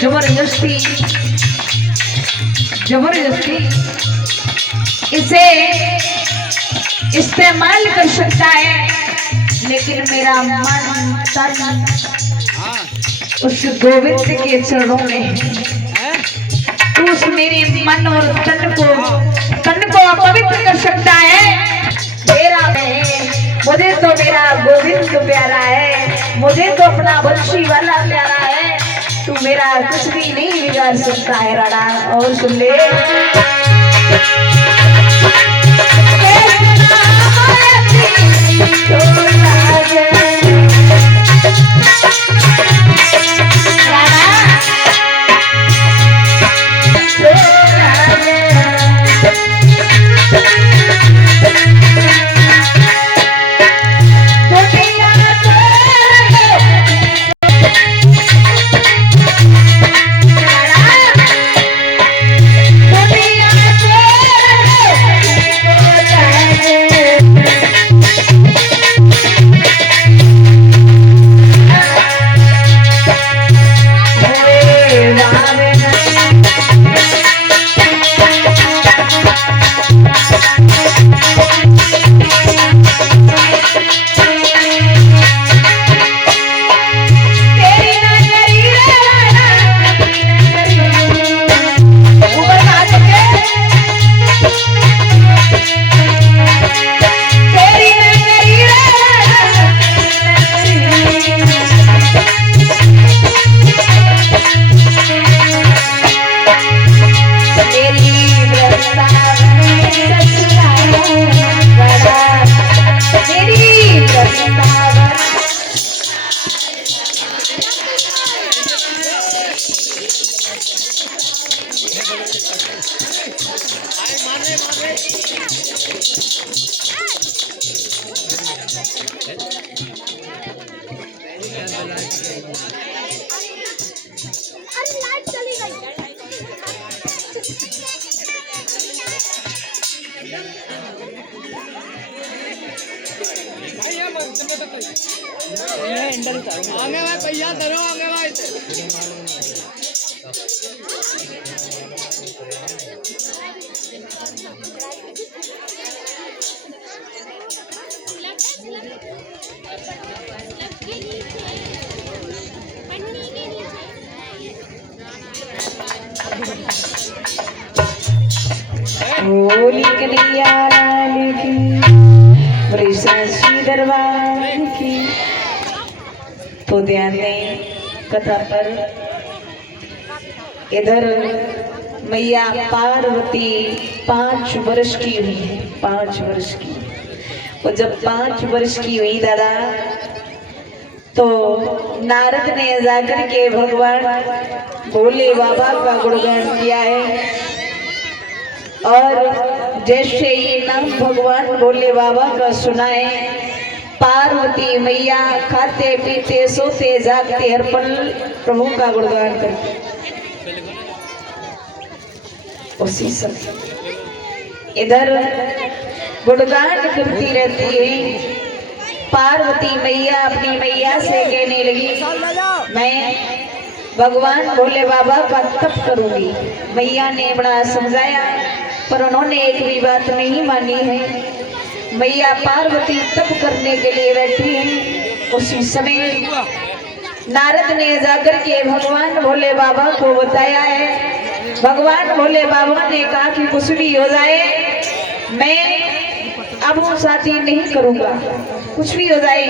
जबरदस्ती जबरदस्ती इसे इस्तेमाल कर सकता है, लेकिन मेरा मन तन उस गोविंद के चरणों में है। तू उस मेरे मन और तन को अपवित्र कर सकता है। मेरा मुझे तो मेरा गोविंद प्यारा है, मुझे तो अपना बंशी वाला प्यारा है। तू मेरा कुछ भी नहीं बिगाड़ सकता है राणा। और सुन ले आगे भाई भैया करो आगे भाई होली कन्हैया लाल की, वृषाची दरबार की। तो ध्यान दें कथा पर। इधर मैया पार्वती 5 वर्ष की हुई है, 5 वर्ष की। और जब 5 वर्ष की हुई दादा, तो नारद ने जाकर के भगवान भोले बाबा का गुणगान किया है। और जैसे ये नाम भगवान भोले बाबा का सुनाए, पार्वती मैया खाते पीते सोते जागते हर पल प्रभु का गुणगान करते। उसी समय इधर गुणगान करती रहती है। पार्वती मैया अपनी मैया से कहने लगी, मैं भगवान भोले बाबा का तप करूंगी। मैया ने बड़ा समझाया, पर उन्होंने एक भी बात नहीं मानी है। मैया पार्वती तप करने के लिए बैठी हैं। उसी समय नारद ने जाकर के भगवान भोले बाबा को बताया है। भगवान भोले बाबा ने कहा कि कुछ भी हो जाए, मैं अब साथी नहीं करूंगा, कुछ भी हो जाए।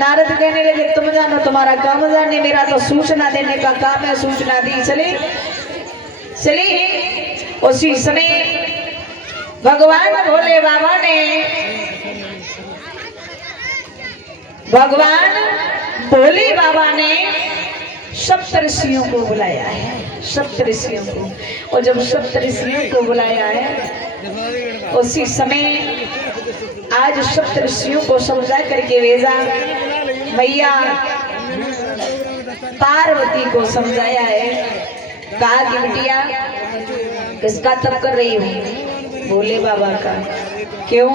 नारद कहने लगे, तुम जानो, तुम्हारा काम जाने, मेरा तो सूचना देने का काम है। सूचना दी, चले। उसी समय भगवान भोले बाबा ने सप्तऋषियों को बुलाया है, सप्तऋषियों को। और जब सप्तऋषियों को बुलाया है, उसी समय आज सप्तऋषियों को समझा करके भेजा। मैया पार्वती को समझाया है, कहा कि बिटिया किसका तप कर रही हो? भोले बाबा का। क्यों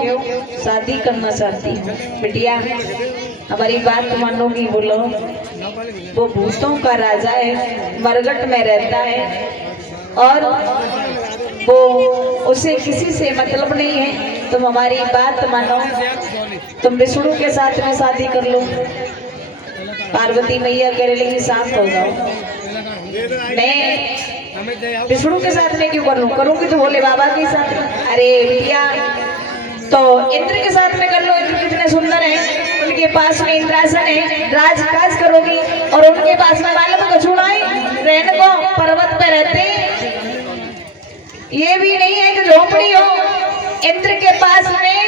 शादी करना चाहती हूँ बिटिया, हमारी बात मानोगी? बोलो। वो भूतों का राजा है, मरघट में रहता है और वो उसे किसी से मतलब नहीं है। तुम हमारी बात मानो, तुम विष्णु के साथ में शादी कर लो। पार्वती मैया कह रही शांत हो जाओ, मैं विष्णु के साथ में क्यों कर लूं? करूंगी तो भोले बाबा के साथ में। अरे भैया तो इंद्र के साथ में कर लो, इंद्र कितने सुंदर हैं, उनके पास में इंद्रासन है, राजकाज करोगी। और उनके पास में मालूम है कछुनाई रहने को पर्वत पे रहते, ये भी नहीं है कि झोपड़ी हो। इंद्र के पास में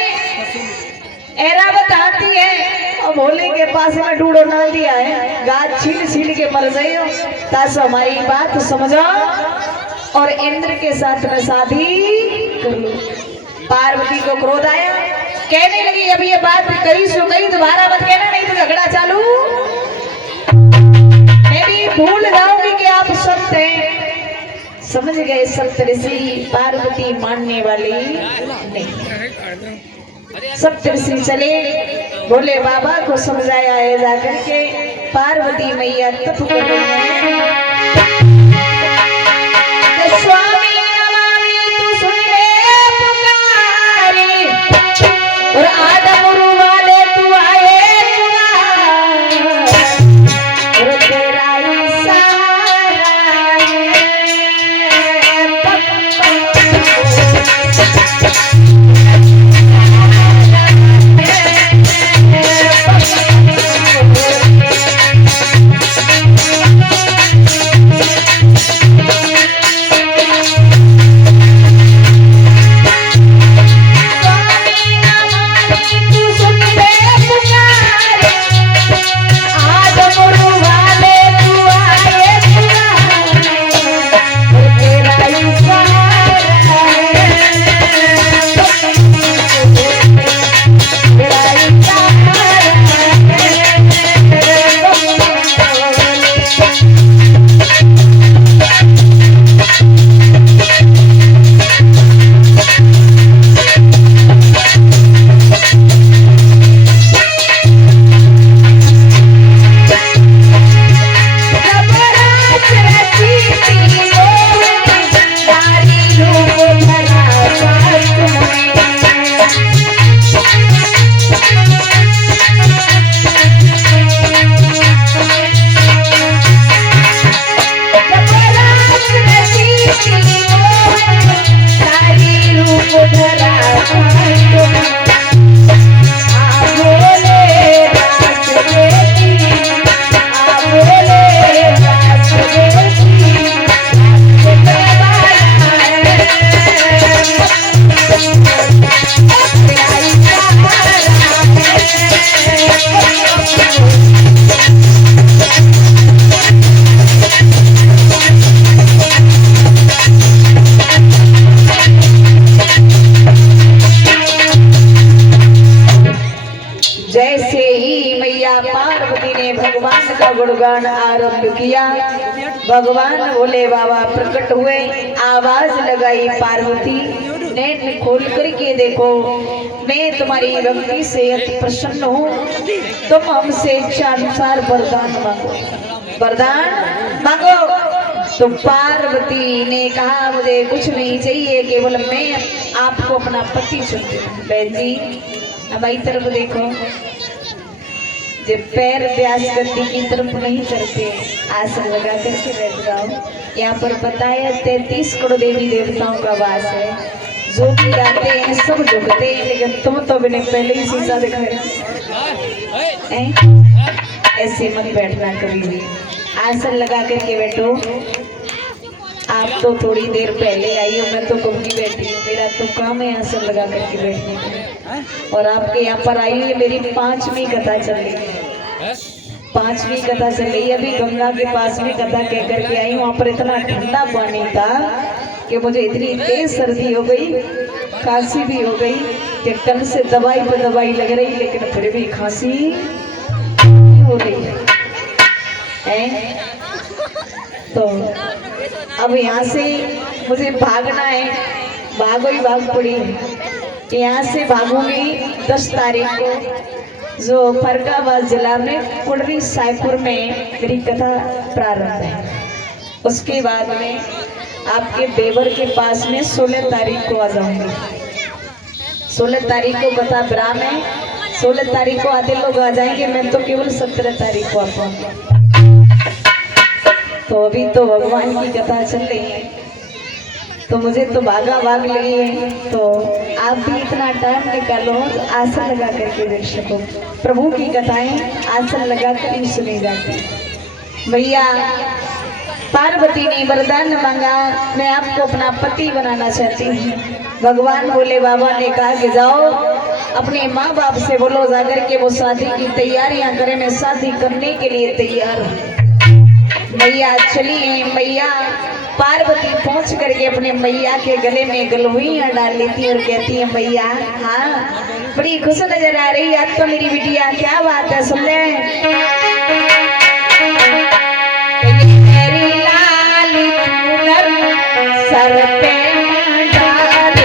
ऐरावत आती है और भोले के पास में ढूंढो ना दिया है, गाज छील छील के मर गई हो। तास हमारी बात समझो और इंद्र के साथ में शादी कर लो। पार्वती को क्रोध आया, कहने लगी अब ये बात कही सो गई, दोबारा मत कहना नहीं तो झगड़ा चालू। मैं भी भूल जाऊंगी कि आप सत्य हैं। समझ गए सप्त ऋषि पार्वती मानने वाली नहीं। सप्त ऋषि चले, भोले बाबा को समझाया है जाकर के। पार्वती मैया तप कर रही है, स्वामी नमामि तू सुन ले पुकारी, और आदम वाले तू आए और तेरा इशारा गुणगान आरंभ किया। भगवान भोले बाबा प्रकट हुए, आवाज लगाई पार्वती नैन खोल करके देखो, मैं तुम्हारी भक्ति से अति प्रसन्न हूँ, तुम हमसे इच्छा अनुसार वरदान मांगो। वरदान मांगो। तो पार्वती ने कहा मुझे कुछ नहीं चाहिए, केवल मैं आपको अपना पति चुनती हूँ। बहन जी हमारी तरफ देखो, जब पैर व्यास गति की तरफ नहीं करते, आसन लगा करके बैठ जाओ। यहाँ पर बताया 33 करोड़ देवी देवताओं का वास है, जो भी आते हैं सब झुकते हैं, लेकिन तुम तो मैंने पहले ही शीशा दिखाया। ऐसे मत बैठना कभी भी, आसन लगा करके बैठो। आप तो थोड़ी देर पहले आई हो, मैं तो कब की बैठी हूँ, मेरा तो काम है आसन लगा करके बैठने का। और आपके यहाँ पर आई है, मेरी 5वीं कथा चल रही है, 5वीं कथा चल रही है। अभी गंगा के पास में कथा कह करके आई, वहाँ पर इतना ठंडा पानी था कि मुझे इतनी तेज सर्दी हो गई, खांसी भी हो गई कि कल से दवाई पर दवाई लग रही, लेकिन फिर भी खांसी हो रही है। तो अब यहाँ से मुझे भागना है, भागो ही भाग पड़ी है। यहाँ से भागूंगी 10 तारीख को जो फरकाबाद जिला में कुड़री सायपुर में मेरी कथा प्रारंभ है। उसके बाद में आपके बेवर के पास में 16 तारीख को आ जाऊंगी। 16 तारीख को कथा ब्राह्म है, 16 तारीख को आधे लोग आ जाएंगे, मैं तो केवल 17 तारीख को आ पाऊंगी। तो अभी तो भगवान की कथा चल रही है, तो मुझे तो भागा भाग लगी है। तो आप भी इतना टाइम निकालो, आसन लगा करके देख सको। प्रभु की कथाएं आसन लगा कर ही सुनी जाती। भैया पार्वती ने वरदान मांगा, मैं आपको अपना पति बनाना चाहती हूँ। भगवान भोले बाबा ने कहा कि जाओ अपने माँ बाप से बोलो जाकर के वो शादी की तैयारियां करें, मैं शादी करने के लिए तैयार हूँ। मैया चली है। मैया पार्वती पहुंच करके अपने मैया के गले में गलुइयां डाल लेती और कहती है मैया हाँ बड़ी खुश नजर आ रही है आज तो मेरी बिटिया, क्या बात है सुन ले। मेरी लाल चूनर सर पे डाल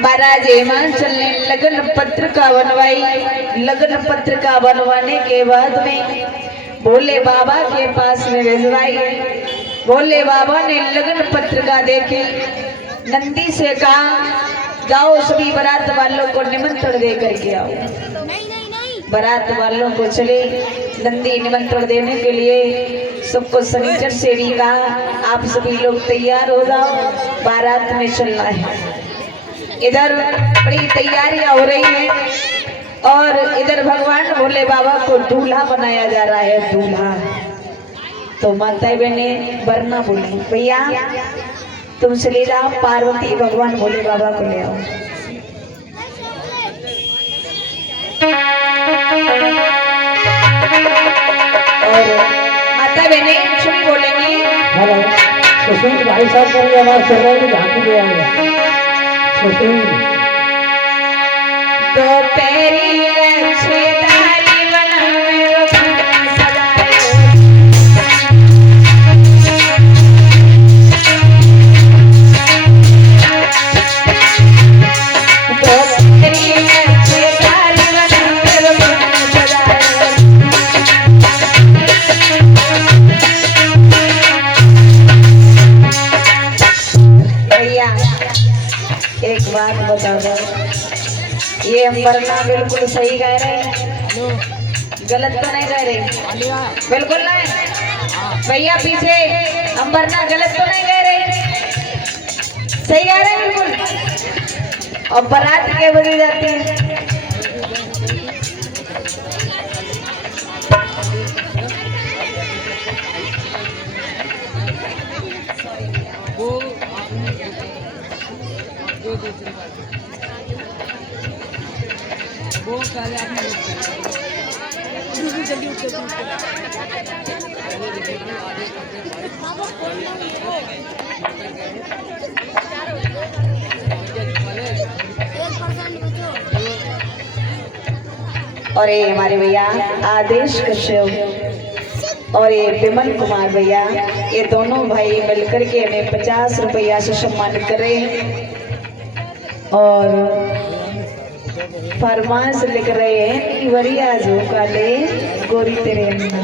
महाराज हिमाचल ने लगन पत्रिका बनवाई। लगन पत्रिका बनवाने के बाद में भोले बाबा के पास में भिजवाई। भोले बाबा ने लगन पत्रिका देखी, नंदी से कहा जाओ सभी बारात वालों को निमंत्रण दे करके आओ। बारात वालों को चले नंदी निमंत्रण देने के लिए, सबको सनीचर से भी कहा आप सभी लोग तैयार हो जाओ, बारात में चलना है। इधर बड़ी तैयारियां हो रही हैं और इधर भगवान भोले बाबा को दूल्हा बनाया जा रहा है। दूल्हा तो माता बहने वरना बोली भैया तुम चले जाओ, पार्वती भगवान भोले बाबा को ले आओ। और माता बहने छुरी बोलेंगी हेलो सुशील भाई साहब को भी आवाज चल रही है, झांकी ले आए सुशील तो पैरी लक्ष्मीदारी बनावे सदाए तो पैरी लक्ष्मीदारी बनावे सदाए। भैया एक बात बता दो, ये हम वरना बिल्कुल सही कह रहे हैं, गलत तो नहीं कह रहे, बिल्कुल नहीं भैया पीछे हम वरना गलत तो नहीं कह रहे, सही कह रहे हैं बिल्कुल। और बारात के बजी जाती है वो पहले आपने जल्दी उठ और ये हमारे भैया आदेश कश्यप और ये विमल कुमार भैया, ये दोनों भाई मिलकर के हमें 50 रुपया से सम्मानित कर रहे हैं और फरमाइश लिख रहे हैं कि वरिया जो काले गोरी तेरे अन्ना।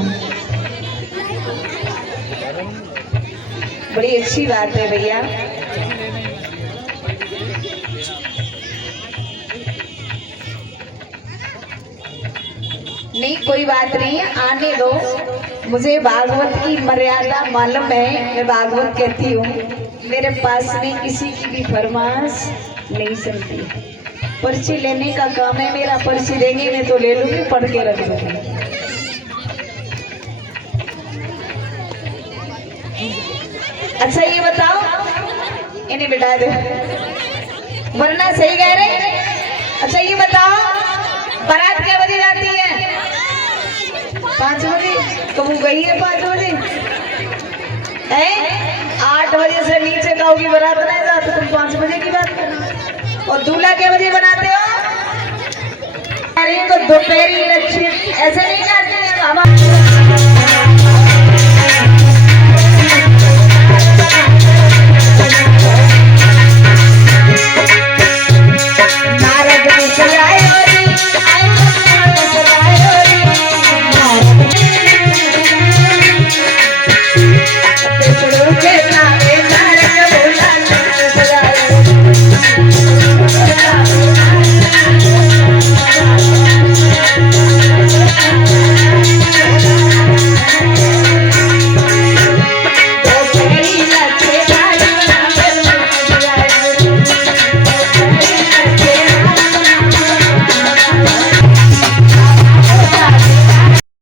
बड़ी अच्छी बात है भैया। नहीं कोई बात नहीं है, आने दो। मुझे भागवत की मर्यादा मालूम है, मैं भागवत कहती हूँ। मेरे पास में किसी की भी फरमाइश नहीं सुनती। पर्ची लेने का काम है मेरा, पर्ची देंगे मैं तो ले लूंगी, पढ़ के रख दूंगी। अच्छा ये बताओ, इन्हें बिठा दे वरना सही कह रहे। अच्छा ये बताओ, बारात क्या बजे जाती है? 5 बजे। तो वो गई है 5 बजे है? 8 बजे से नीचे कहोगी बारात नहीं जाती, तुम 5 बजे की बात करना। और दूल्हा क्या बजे बनाते हो? अरे तो दोपहरी